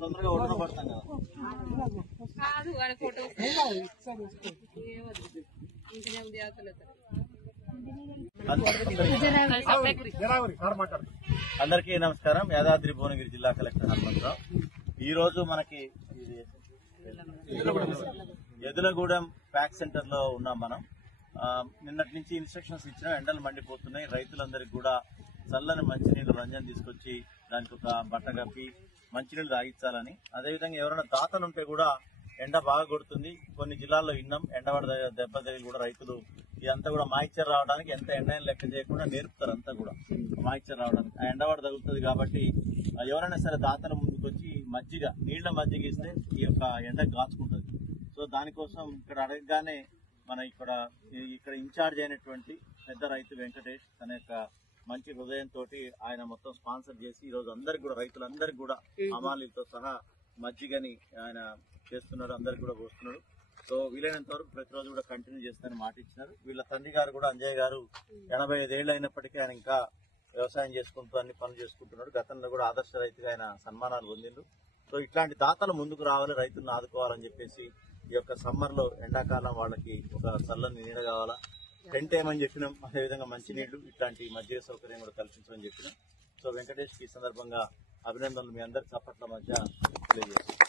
తొందరగా ఒడ్డున పడతాం కదా అందరికీ నమస్కారం. యాదాద్రి భువనగిరి జిల్లా కలెక్టర్ హనుమంతరావు. ఈ రోజు మనకి ఎదులగూడెం ప్యాక్ సెంటర్ లో ఉన్నాం. మనం నిన్నటి నుంచి ఇన్స్ట్రక్షన్స్ ఇచ్చినా ఎండలు మండిపోతున్నాయి. రైతులందరికీ కూడా చల్లని మంచినీళ్లు రంజన్ తీసుకొచ్చి దానికి ఒక బట్ట కప్పి మంచినీళ్లు తాగించాలని, అదేవిధంగా ఎవరైనా దాతలుంటే కూడా ఎండ బాగా కొడుతుంది. కొన్ని జిల్లాల్లో విన్నాం ఎండవాడ దెబ్బ తగిలి కూడా రైతులు ఇదంతా కూడా మాయిశ్చర్ రావడానికి ఎంత ఎండ లెక్క చేయకుండా నేర్పుతారు. అంతా కూడా మాయిశ్చర్ రావడానికి ఆ ఎండవాడ తగులుతుంది. కాబట్టి ఎవరైనా సరే దాతల ముందుకు వచ్చి మజ్జిగ నీళ్ల మజ్జిగ ఇస్తే ఈ యొక్క ఎండ కాచుకుంటుంది. సో దానికోసం ఇక్కడ అడగగానే మన ఇక్కడ ఇన్ఛార్జ్ అయినటువంటి పెద్ద రైతు వెంకటేష్ తన యొక్క మంచి హృదయంతో ఆయన మొత్తం స్పాన్సర్ చేసి ఈ రోజు అందరికి కూడా రైతులందరికీ కూడా అమాలీలతో సహా మజ్జిగని ఆయన చేస్తున్నాడు, అందరికి కూడా పోస్తున్నాడు. సో వీలైనంత వరకు ప్రతిరోజు కూడా కంటిన్యూ చేస్తానని మాట ఇచ్చినారు. వీళ్ళ తండ్రి గారు కూడా అంజయ్ గారు 85 ఏళ్ళు అయినప్పటికీ ఆయన ఇంకా వ్యవసాయం చేసుకుంటూ అన్ని పనులు చేసుకుంటున్నాడు. గతంలో కూడా ఆదర్శ రైతుగా ఆయన సన్మానాలు పొందిండు. సో ఇట్లాంటి దాతలు ముందుకు రావాలి, రైతులను ఆదుకోవాలని చెప్పేసి ఈ యొక్క సమ్మర్ లో ఎండాకాలం వాళ్ళకి ఒక చల్లని నీడ కావాలా, టెంట్ ఏమని చెప్పినాం. అదేవిధంగా మంచినీళ్లు ఇట్లాంటి మజ్జిగ సౌకర్యం కూడా కల్పించమని చెప్పినాం. సో వెంకటేష్ కి ఈ సందర్భంగా అభినందనలు మీ అందరి చప్పట్ల మధ్య తెలియజేస్తాం.